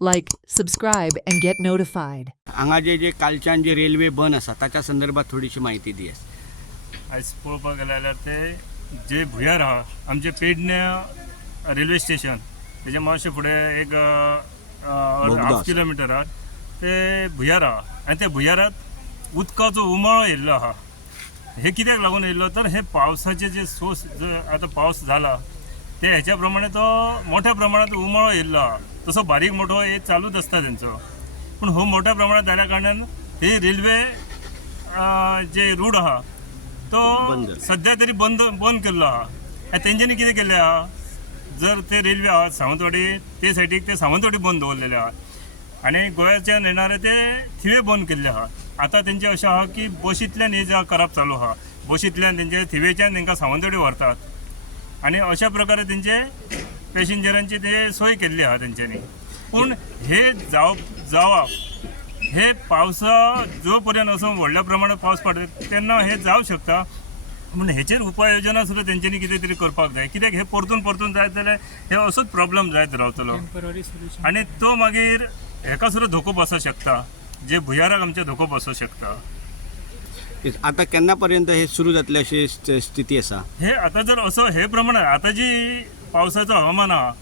Like, subscribe, and get notified. हांगा जे कालच्यान जे रेल्वे बंद आसा ताच्या संदर्भात थोडीशी माहिती दियात. आयज पळोवपाक गेले जाल्यार ते जे भुयार आहा आमचे पेडण्या रेल्वे स्टेशन तेजे मातशे फुडें एक हाफ किलोमिटर आहा ते भुयार आहा आनी त्या भुयारात उदकाचो उमाळो येयल्लो आहा. हे कित्याक लागून येयल्लो तर हे पावसाचे जे सोर्स आतां पावस जाला ते हेच्या प्रमाणे तो मोठ्या प्रमाणात उमाळो येयल्लो आहा. तसो बारीक मोठो हे चालूच आसता तेंचो, पूण हो मोठ्या प्रमाणात जाल्या कारणान हे रेल्वे जे रूट आहा तो सध्या तरी बंद केल्लो आहा. आनी तेंच्यांनी कितें केल्लें आहा, जर ते रेल्वे आहा सावंतवाडी ते सायडीक ते सावंतवाडी बंद दवरलेले आहा आनी गोंयाच्यान येणारे ते थिवे बंद केल्ले आहा. आतां तेंचें अशें आहा की बशींतल्यान हे करप चालू आहा, बशींतल्यान तेंचे थिवेच्यान तेंकां सावंतवाडी व्हरतात आनी अशा प्रकारे तेंचे पॅसेंजरांची ते सोय केल्ली आहा तेंच्यांनी. पूण हे जावप हे पावसा जो पर्यंत असो व्हडल्या प्रमाणात पावस पडटा तेन्ना हे जावंक शकता. पूण हेचेर उपाय योजना सुद्दां तेंच्यांनी कितें तरी करपाक जाय, कित्याक हे परतून जायत जाल्यार हे असोच प्रॉब्लेम जायत रावतलो आनी तो मागीर हेका सुद्दां धोको बसोंक शकता, जे भुयाराक आमच्या धोको बसोंक शकता. आता केन्ना पर्यंत हे सुरू जातले अशी स्थिती आसा? हे आता जर असं हे प्रमाण आता जी पावसाचं हवामान आहा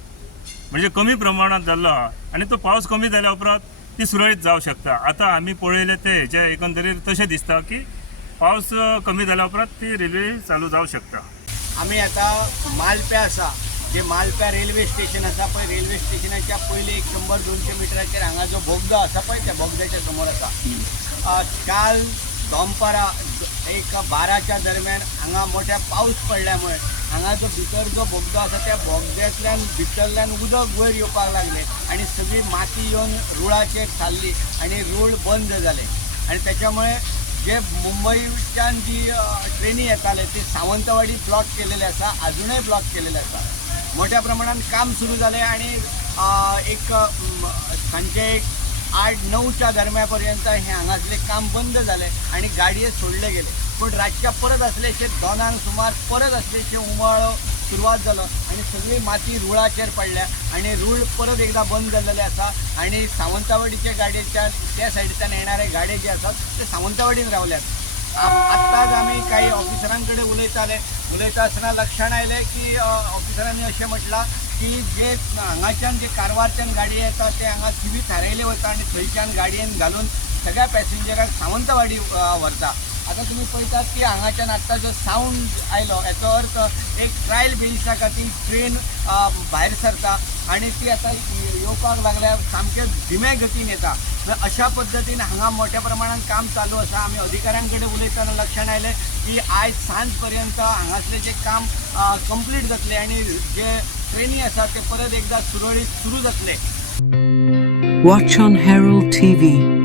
म्हणजे कमी प्रमाणात जाल्लो आहा आनी तो पावस कमी जाल्या उपरांत ती सुरळीत जावं शकता. आता आमी पळयले ते हेच्या एकंदरीत तशें दिसता की पावस कमी जाल्या उपरांत ती रेल्वे चालू जावं शकता. आमी आता मालप्या आसा, जे मालप्या रेल्वे स्टेशन आसा पळय, रेल्वे स्टेशनाच्या पयलीं 100-200 मिटराचेर हांगा जो बोगदो आसा पळय त्या बोगद्याच्या समोर आसा. काल दनपारा 1-12च्या दरम्यान हांगा मोठ्या पावस पडल्यामुळे हांगा जो भितर जो बोगदो आसा त्या बोगद्यांतल्यान भितरल्यान उदक वयर येवपाक लागलें आनी सगळी माती येवन रुळाचेर सारली आनी रूळ बंद जाले आनी त्याच्यामुळे जे मुंबईच्यान जी ट्रेनी येताले ते सावंतवाडी ब्लॉक केलेले आसा, अजूनही ब्लॉक केलेले आसा. मोठ्या प्रमाणात काम सुरू झाले आणि एक सांजे 8-9च्या दरम्यापर्यंत हे हांगासले काम बंद झाले आणि गाडये सोडले गेले. पण रातच्या परत असलेशे 2 सुमार परत असलेशे उमाळो सुरुवात जालो आणि सगळी माती रुळाचेर पडल्या आणि रूळ परत एकदा बंद जाल्लेले आसा आणि सावंतवाडीच्या गाडयेच्या त्या सायडीच्यान येणारे गाडये जे आसात ते सावंतवाडीन रावल्यात. आत्ताच आम्ही काही ऑफिसरांकडे उलयता आसतना लक्षात आयले की ऑफिसरांनी अशें म्हटलां की जे हांगाच्यान जे कारवारच्यान गाडये येतात ते हांगा थिवी थारायले वता आणि थंयच्यान गाडयेन घालून सगळ्या पॅसेंजराक सावंतवाडी व्हरता. आता तुम्ही पळयतात की हांगाच्यान आत्ता जो साऊंड आयलो हेचो अर्थ एक ट्रायल बेसिसा खातीर ट्रेन भायर सरता आणि ती आता येवपाक लागल्यार सामके धिम्या गतीन येता. अशा पद्दतीन हांगा मोठ्या प्रमाणात काम चालू आसा. आमी अधिकाऱ्यांकडे उलयतना लक्षात आयलें की आयज सांज पर्यंत हांगासलें जें काम कंप्लीट जातलें आनी जे ट्रेनी आसा ते परत एकदा सुरळीत सुरू जातले. Watch on Herald TV.